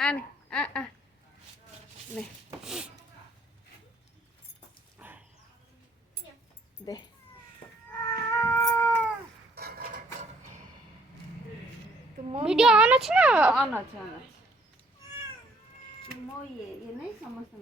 आने आ आ ले दे video on अछि ना ऑन अछि मो ये नहीं समस्त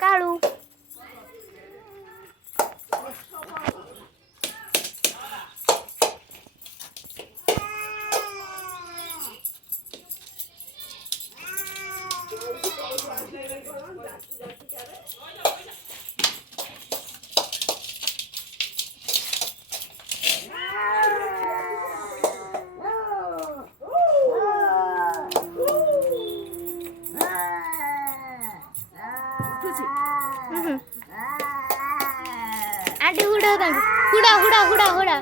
काळू आंटी हुड़ा हुड़ा हुड़ा हुड़ा हुड़ा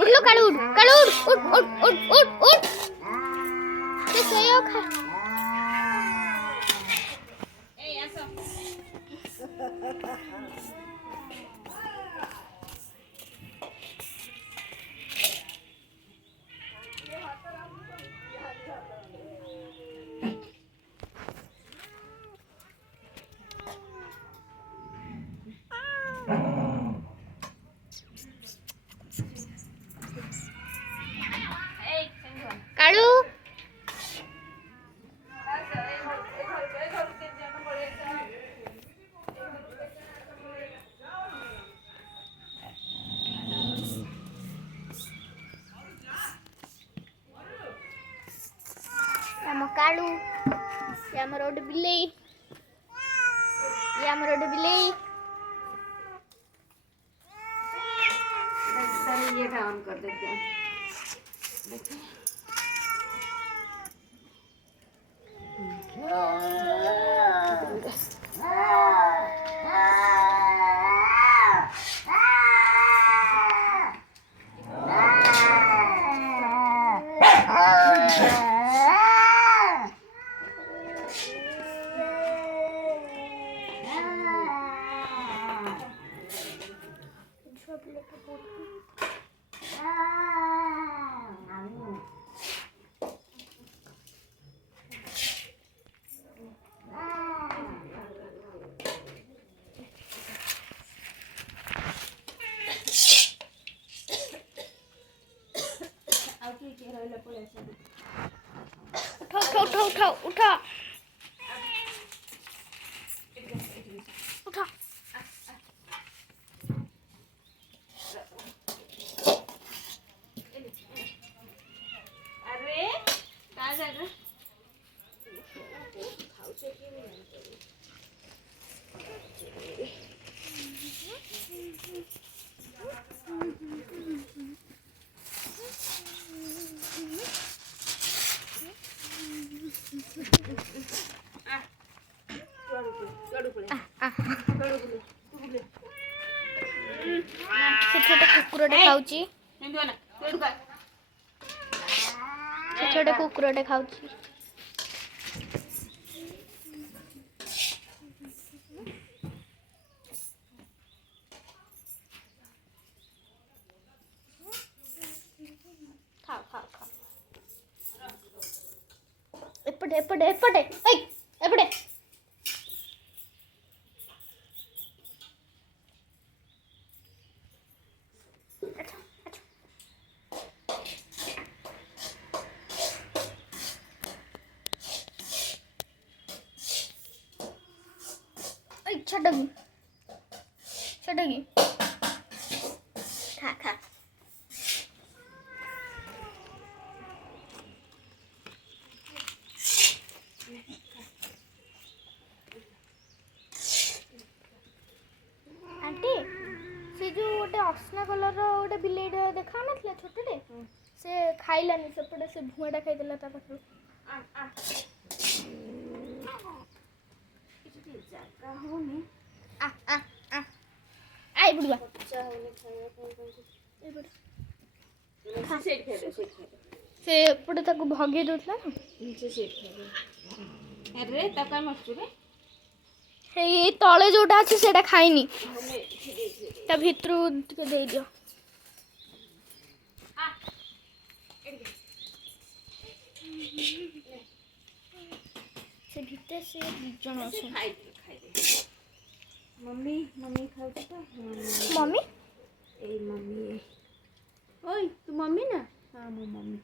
उठ लो कालू उठ उठ उठ उठ उठ ते सोयो खा कालू ଆମ କାଳୁ ये ଆମର ଗୋଟେ ବିଲେଇ ये ଆମର ଗୋଟେ ବିଲେଇ ये ऑन कर देते हैं देखिए उठा उठा उठा उठा उठा अरे कहाँ जा रहा छोटे कुकुरटे खाऊची छोटे कुकुरटे खाऊची खाओ खाओ खाओ एपटे एपटे एपटे ऐ एपटे छटगी छटगी खा खा आंटी से जो गोटे असना कलर गोटे बिलेई देखा ना छोटे से खाइलानी सेपटे से भुआटा खाइदेला ता पाखरु କିଛି ଜାଗା ହଉନି आ आ आ आई बुढ़वा ଇଚ୍ଛା ହଉନି ଖାଇବା ପାଇଁ ତାଙ୍କୁ ए बुढ़ ସେଇଠି ଖାଇଦେ ସେଇଠି ଖାଇଦେ से एपटे ताको भगे दोथला ना ନିଚେ ସେଇଠି ଖାଇଦେ ଆରେ ତା ପାଇଁ ମସ୍ତୁ ରେ हे तळे जोटा अछि सेटा खाइनी ଆମେ ଏଠି ଦେଇଛି ता भितरु के दे दियो से भीतर से जण अछि ଖାଇଦେ मम्मी मम्मी खाଉଛି ତ मम्मी ଏଇ मम्मी ओए तू मम्मी ना हाँ मैं मम्मी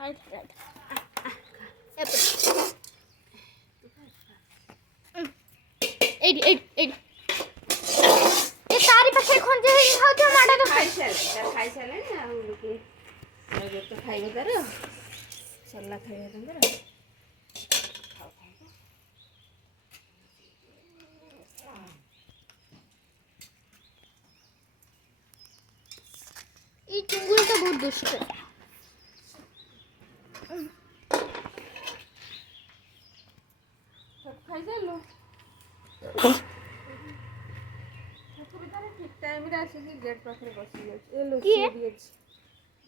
आई एडी एडी एडी ए तारी पाखे खंजे हे खाउ माडा तो खाई सारे ना के तो खाइबो तार सरला खाइबो तंगर खाओ खाओ ई चुंगुल तो बहुत दुष्ट है सब खाई सारो ठीक टाइम रे आसी गेट पाखरे बसी जाछ ए लो किए? सी अछि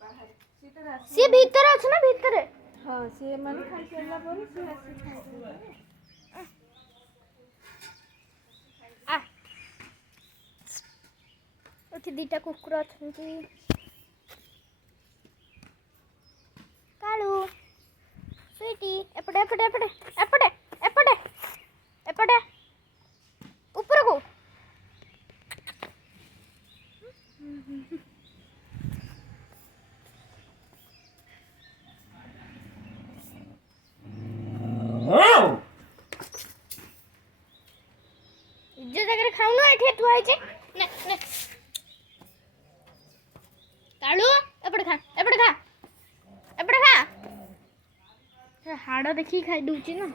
बाहर सीटर आसी से भीतर अछि ना भीतर हां से माने खाई सारला पर से आसी खाई आ ओठी दीटा कुकुर अछंती कालू स्वीटी एपटे एपटे एपटे एपटे एपटे एपटे ऊपर को जो जगह खाऊ ना एठे तू आइचे ने ने कालू एपटे खा एपटे खा एपटे खा हाड़ देखी खाई दूची ना